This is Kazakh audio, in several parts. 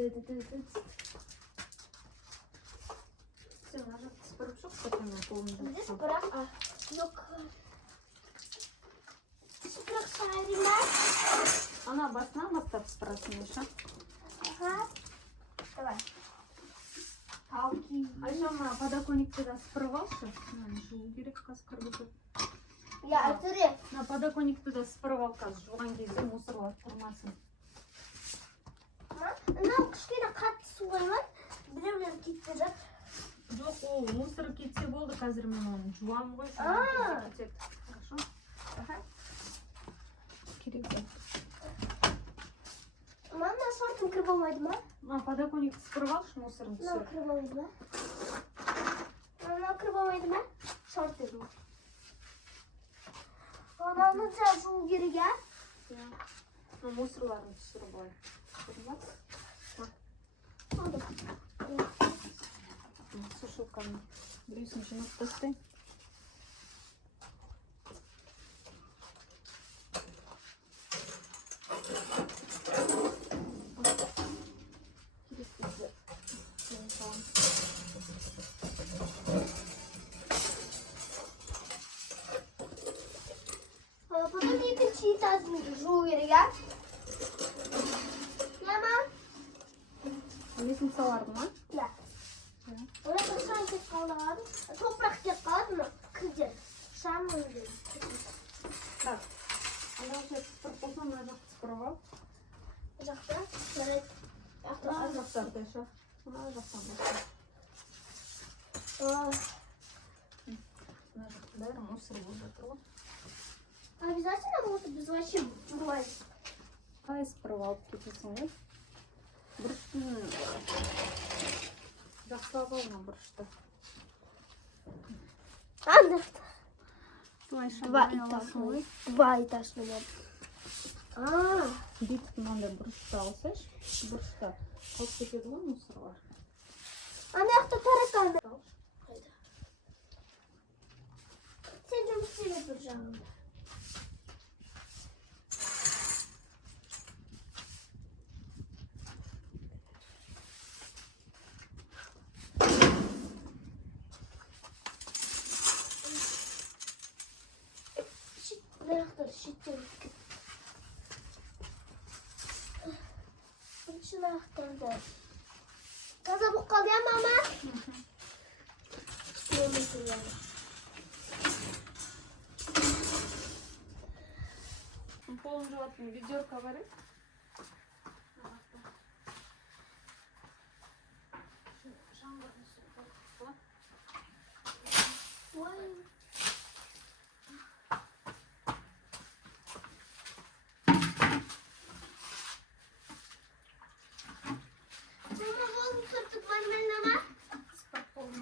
Сен мына жақты сыпырып шық, потом мен қолымды Бізде жуып сыпырақ, жоқ. Сыпырақ шығарайын ба? ана басынан бастап сыпырасың еще. Ага. Давай. Палки. Айша, мына подоконникті де сыпырып алшы. Мынаны жуу керек қазір кіргізіп. Я әтіре. Мына подоконникті де сыпырып ал қазір, жуған кезде мусорлар тұрмасын. Мынау кішкене қатты су қоймай, біреулер кетті жат. Жоқ, ол мусор кетсе болды, қазір мен оны жуамын ғой. Кетеді. Хорошо? Керек де. Мама, шортым кіріп болмайды ма? Подоконникті сыпырып алшы, мусорын Мынау түсір. кіріп болмайды ма? Мынау кіріп болмайды ма? Шортым. Ананы да жуу керек, а? Мусорларын түсіріп алайын. Сушилканы біреусін жинап тастай. Потом екінші этажын жуу керек, а? Лестницаларды ма? Да. Ona şan tek kaldı. Toprak tek kaldı mı? Kıracağız. Şan mı öyle? Так. Ана жақты сыпырып болсам, мына жақты сыпырып ал. Жақта? Жарайды. Мына жақтарды еще. Мына жақтан бастап. Мына жақты бәрі мусор болып жатыр ғой. Обязательно будет без вообще бывает. Қалай сыпырып алып кетесің ғой? Бұрыштың жақсылап ал мына бұрышты. Андақта. Два этаж болады. Бүйтіп мынандай бұрышты алсайшы. Бұрышта қалып кетеді ғой мусорлар. Андақта таратады. Сен жұмыс істеме бір жағында. Таза болып қалды, я, мама? Полын жуатын ведерко бар еді.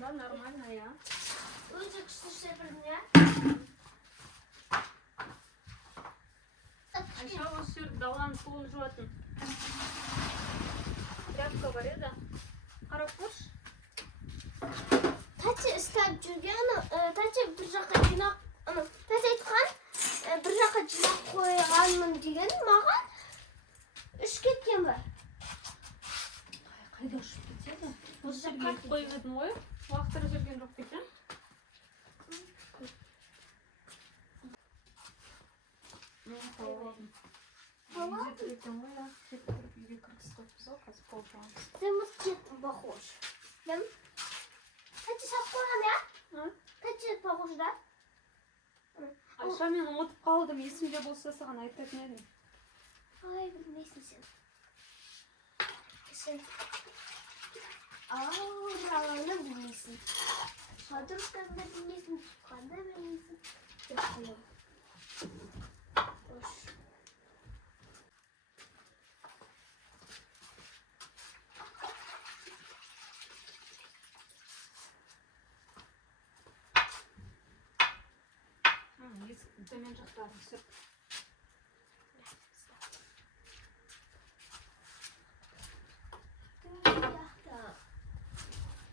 Нормально, я. Өзі күшті шепірдің, я? Айша, осы жерде даланың полын жуатын тряпка бар еді. Қарап көрші. Тәте істеп жүрген, тәте бір жаққа жинақ, тәте айтқан, бір жаққа жинақ қойғанмын деген маған үш кеткен бар. Қайда ұшып кетеді? Осы жерге кетіп қойып едім ғой. Уақыттары жүрген жоқ кетен. Мен қалауым. Үйде тұретін ғой, да. Кетіп үйге кіргістіп біз ол қазір пол жуамыз. Ты мускетом похож. Да? Тәте сап қойған, я? Тәте похож, да? Айша, мен ұмытып қалдым. Есімде болса саған айтатын едім. Ай, білмейсің сен. Раланы білмейсің. Шадырыстан да білмейсің, тұтқанда білмейсің. Деп қоям. Қош. Төмен жақтарын сүрт.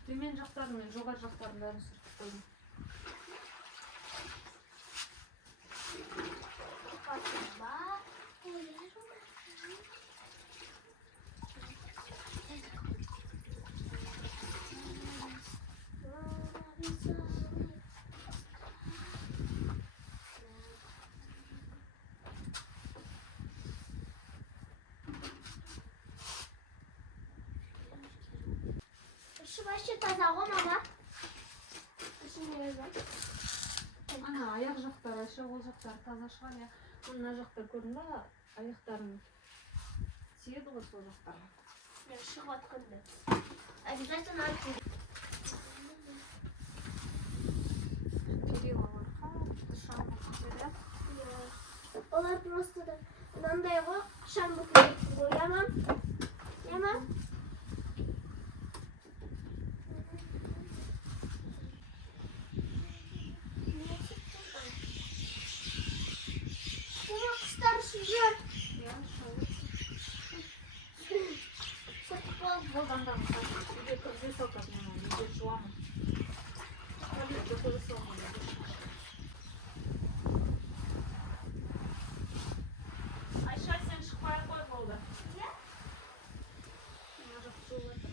Төмен жақтарын мен жоғары жақтарын бәрін сүртіп қойдым. başı taze olmama. Şimdi vereceğim. Ана аяқ жақтары ше ол жақтары таза шығар иә. Мына жақтар көрдің ба? Аяқтарың тиеді ғой сол жақтарға. Ben şu vatkındı. Обязательно açayım. Перилалар қатты шаңғы көтереді. Onlar просто da mынандай ғой шаң бүкіледі ғой. Яман. Яман. Kuma kuşlar şişiyor. Иә, шауып. Сатып алып Болдандан үйге кіргізе салады мына үйде жуамын. Туалетке көре салмайды. Айша, сен шықпай ақ қой болды. Ne? Мына жақ жуылады.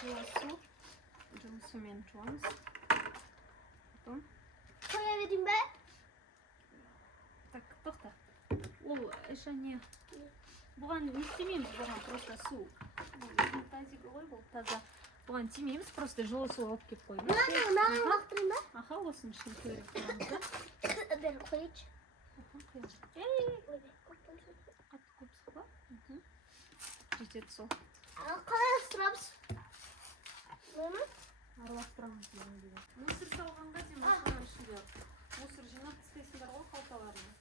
Жылы су. Жылы сумен жуамыз. Потом. Koya vereyim ben. Так, тоқта. Ол Айша не? Бұған не істемейміз, бұған просто су. Бұл тазик ғой, бұл таза. Бұған тимейміз, просто жылы су алып келіп қойдық. Nane baktırayım ben. Аха, осының ішіне көре қоямыз да. Ben koyucu. Аха, құйамыз. Қатты көп сұқпа. Жетеді сол. Koya ısırabız. Böyle mi? Араластырамыз деген. Мусор салғанға дейін машинаның ішінде мусор жинап тастайсыңдар ғой қалталарына.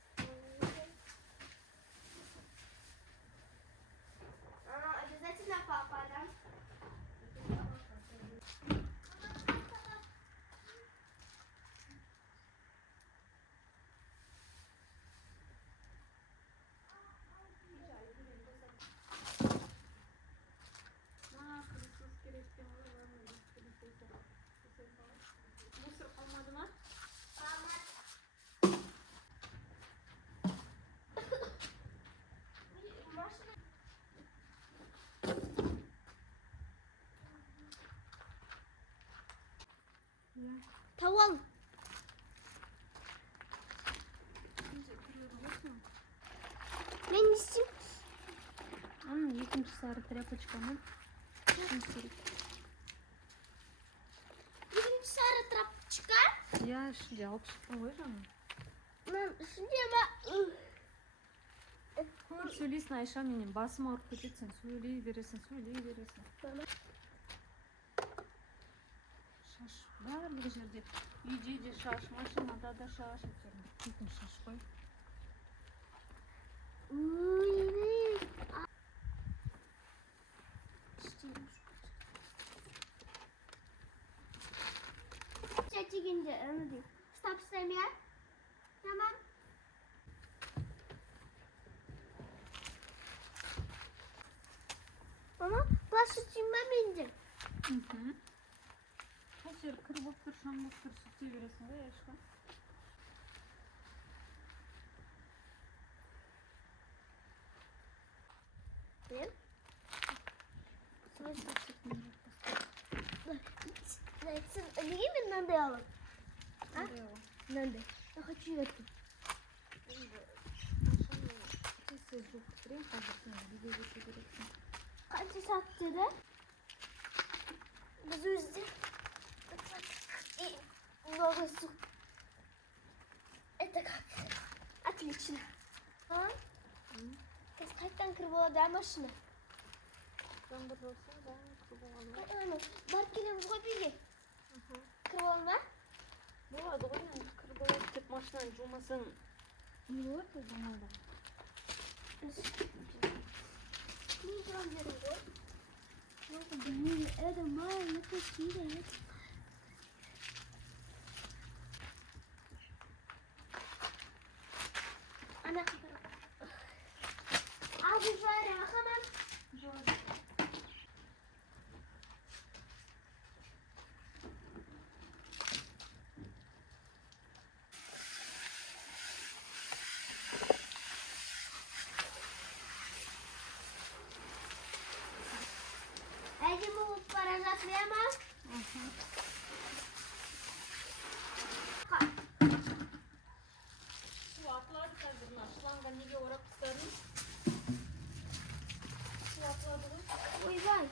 Обязательно папа, да? Мусор қалмады ма? Taval. Ben isim. Екінші сары тряпочканы шын керек. Birinci sarı trap çıkar. Иә, ішінде алып шықтым ғой жаңа. Ben şimdi ama Көп сөйлейсің, Айша, менен басым ауырып кетеді, сен сөйлей бересің. Шаш барлық жерде. Үйде де шаш, машинада да шаш. Дейтін шаш қой. çekince onu diyeyim. Stop istemiyor. Tamam. Ama bu Аралашы сүймем енді. Қай жер кір болып тұр, шаң болып тұр, сүрте бересің ғой, Ешка. Мен? Солай сәтсетмен Айтсын, неге мен мынандай алам? А? жаппастым. Мынандай. Я хочу эту. Часы жоқ бітірейін, қазір сен видео өте керексің. Қанша сағат деді? Біз өзде. И много су. Это как? Отлично. А? Қазір қайттан кір болады, а машина? Жаңбыр жауса, да, кір болады. Барып келеміз ғой биге. Кір болады ма? Болады ғой, енді кір болады деп машинаны жумасаң не болады, жумалда. Не тұрам жерім ғой? Блин, это маленькая красивая. Ана Abi böyle bakamam. Elimi para zatlayamam. Су атылады қазір, мына шланганы неге орап тастадың? Су атылады ғой. Ойбай.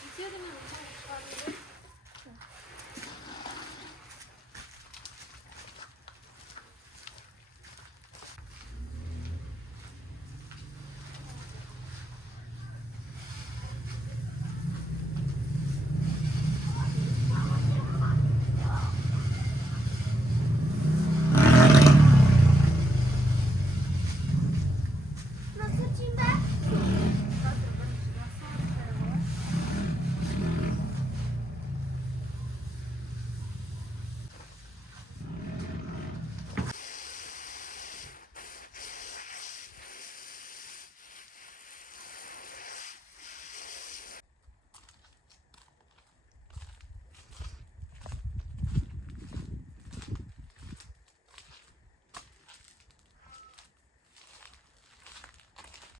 Жетеді мен шығармын ғой.